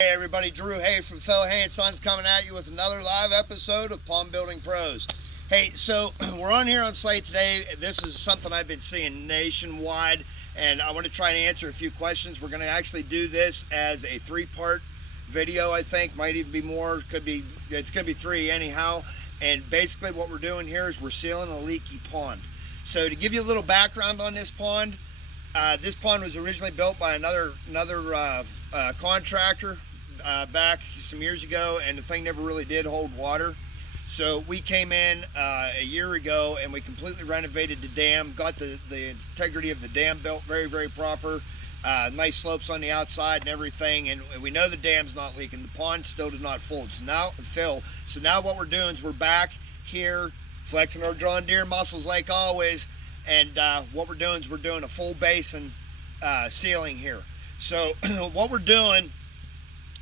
Hey everybody, Drew Hay from Phil Hay & Sons coming at you with another live episode of Pond Building Pros. Hey, so we're on here on site today. This is something I've been seeing nationwide, and I want to try and answer a few questions. We're going to actually do this as a three-part video, I think. Might even be more. It's going to be three anyhow. And basically what we're doing here is we're sealing a leaky pond. So to give you a little background on this pond was originally built by another contractor back some years ago, and the thing never really did hold water. So we came in a year ago and we completely renovated the dam, got the integrity of the dam built very proper, nice slopes on the outside and everything, and we know the dam's not leaking. The pond still did not fill. So now what we're doing is we're back here flexing our John Deere muscles like always, and what we're doing is we're doing a full basin sealing here. So what we're doing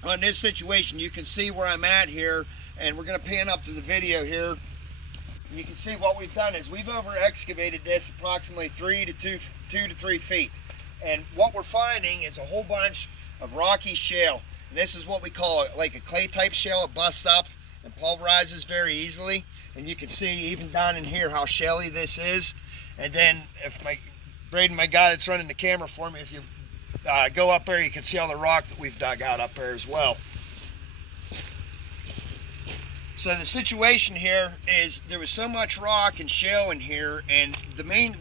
on this situation, you can see where I'm at here, and we're going to pan up to the video here. You can see what we've done is we've over excavated this approximately 2 to 3 feet, and what we're finding is a whole bunch of rocky shale, and this is what we call like a clay type shale. It busts up and pulverizes very easily, and you can see even down in here how shaley this is. And then if Braden, my guy that's running the camera for me, if you go up there, you can see all the rock that we've dug out up there as well. So the situation here is there was so much rock and shale in here, and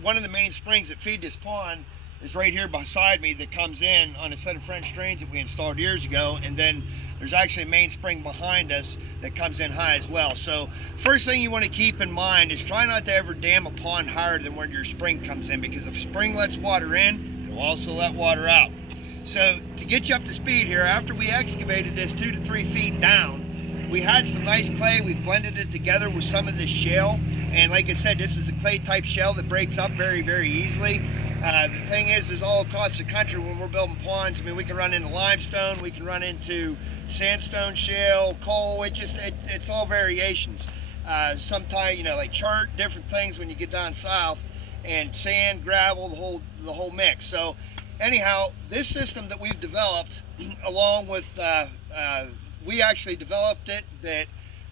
one of the main springs that feed this pond is right here beside me that comes in on a set of French drains that we installed years ago, and then there's actually a main spring behind us that comes in high as well. So first thing you want to keep in mind is try not to ever dam a pond higher than where your spring comes in, because if a spring lets water in, it'll also let water out. So to get you up to speed here, after we excavated this 2 to 3 feet down, we had some nice clay. We've blended it together with some of this shale, and like I said, this is a clay type shale that breaks up very easily. The thing is all across the country when we're building ponds, I mean, we can run into limestone, we can run into sandstone shale, coal. It's all variations. Sometimes, like chert, different things when you get down south, and sand, gravel, the whole mix. So anyhow, this system that we've developed, along with we actually developed it, that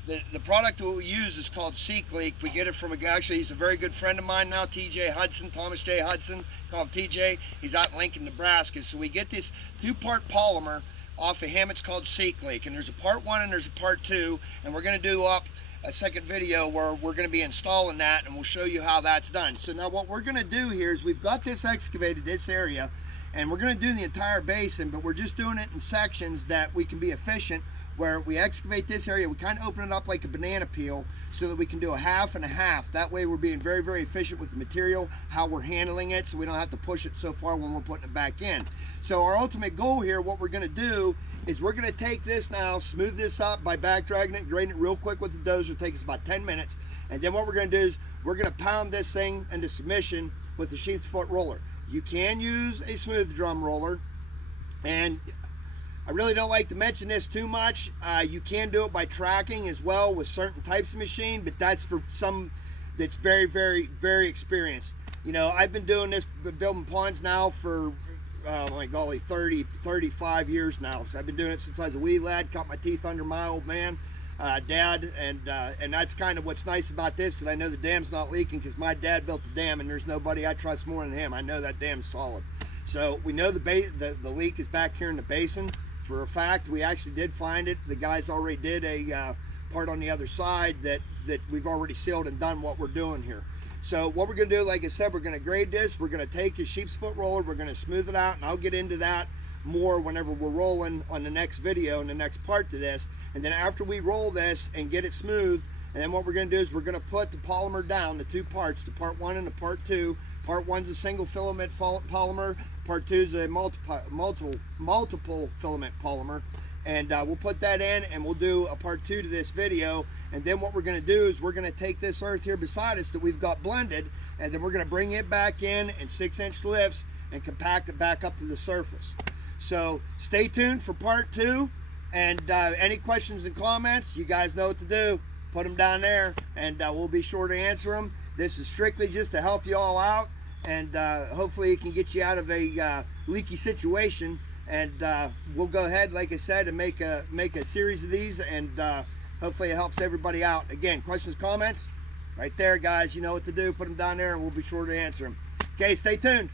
the product that we use is called leaky. We get it from a guy, actually he's a very good friend of mine now, TJ Hudson, Thomas J. Hudson, call him TJ. He's out in Lincoln, Nebraska. So we get this 2-part polymer off of him. It's called leaky, and there's a part 1 and there's a part 2, and we're going to do up a second video where we're going to be installing that, and we'll show you how that's done. So now what we're going to do here is we've got this excavated, this area, and we're going to do the entire basin, but we're just doing it in sections that we can be efficient. Where we excavate this area, we kind of open it up like a banana peel so that we can do a half and a half. That way we're being very efficient with the material, how we're handling it, so we don't have to push it so far when we're putting it back in. So our ultimate goal here, what we're going to do is we're going to take this now, smooth this up by back dragging it, grading it real quick with the dozer. Take us about 10 minutes. And then what we're going to do is we're going to pound this thing into submission with a sheep's foot roller. You can use a smooth drum roller, and I really don't like to mention this too much. You can do it by tracking as well with certain types of machine, but that's for some that's very experienced. I've been doing this, building ponds now for, my golly, 35 years now. So I've been doing it since I was a wee lad, cut my teeth under my old man, dad, and that's kind of what's nice about this, that I know the dam's not leaking because my dad built the dam, and there's nobody I trust more than him. I know that dam's solid. So we know the leak is back here in the basin. For a fact, we actually did find it. The guys already did a part on the other side that we've already sealed and done what we're doing here. So what we're going to do, like I said, we're going to grade this. We're going to take a sheep's foot roller. We're going to smooth it out, and I'll get into that more whenever we're rolling on the next video and the next part to this. And then after we roll this and get it smooth, and then what we're going to do is we're going to put the polymer down, the 2 parts, the part 1 and the part 2. Part 1's a single filament polymer. Part 2 is a multiple filament polymer, and we'll put that in, and we'll do a part 2 to this video. And then what we're going to do is we're going to take this earth here beside us that we've got blended, and then we're going to bring it back in 6-inch lifts and compact it back up to the surface. So stay tuned for part 2, and any questions and comments, you guys know what to do. Put them down there, and we'll be sure to answer them. This is strictly just to help you all out, and hopefully it can get you out of a leaky situation and we'll go ahead, like I said, and make a series of these, and hopefully it helps everybody out. Again, questions, comments, right there, guys. You know what to do. Put them down there, and we'll be sure to answer them. Okay, stay tuned.